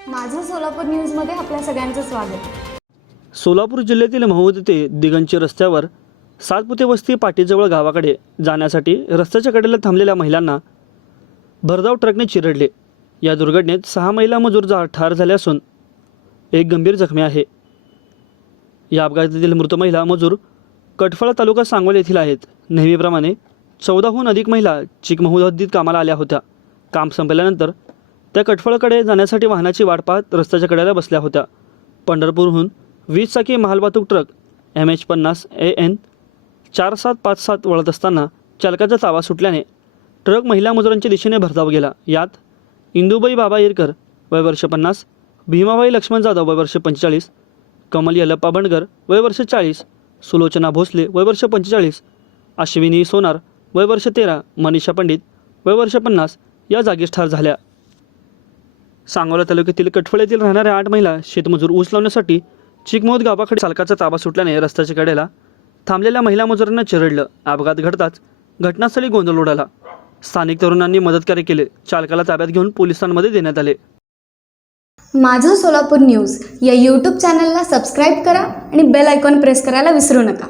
सोलापूर न्यूजमध्ये आपल्या सगळ्यांचं स्वागत. सोलापूर जिल्ह्यातील महूद ते दिगंची रस्त्यावर सातपुते वस्ती पाटीजवळ गावाकडे जाण्यासाठी रस्त्याच्या कडेला थांबलेल्या महिलांना भरधाव ट्रकने चिरडले. या दुर्घटनेत सहा महिला मजूर जा ठार झाले असून एक गंभीर जखमी आहे. या अपघातातील मृत महिला मजूर कटफळ तालुका सांगोल येथील आहेत. नेहमीप्रमाणे चौदाहून अधिक महिला चिकमहूद हद्दीत कामाला आल्या होत्या. काम संपल्यानंतर त्या कटफळकडे जाण्यासाठी वाहनाची वाट पाहत रस्त्याच्या कड्याला बसल्या होत्या. पंढरपूरहून वीस चाकी मालवाहतूक ट्रक एम एच पन्नास ए एन चार सात पाच सात वळत असताना चालकाचा ताबा सुटल्याने ट्रक महिला मजुरांच्या दिशेने भरधाव गेला. यात इंदुबाई बाबा येरकर वय वर्ष पन्नास भीमाबाई लक्ष्मण जाधव वय वर्ष पंचेचाळीस कमल यलप्पा बंडगर वय वर्ष चाळीस सुलोचना भोसले वय वर्ष पंचेचाळीस अश्विनी सोनार वय वर्ष तेरा मनीषा पंडित वय वर्ष पन्नास या जागीच ठार झाल्या. सांगोला तालुक्यातील कटफळ येथील राहणाऱ्या आठ महिला शेतमजूर ऊस लावण्यासाठी चिकमोद गावाकडे चालकाचा ताबा सुटल्याने रस्त्याच्या कडेला थांबलेल्या महिला मजुरांना चिरडलं. अपघात घडताच घटनास्थळी गोंधळ उडाला. स्थानिक तरुणांनी मदत कार्य केले. चालकाला ताब्यात घेऊन पोलिसांमध्ये देण्यात आले. माझं सोलापूर न्यूज या यूट्यूब चॅनलला सबस्क्राईब करा आणि बेल आयकॉन प्रेस करायला विसरू नका.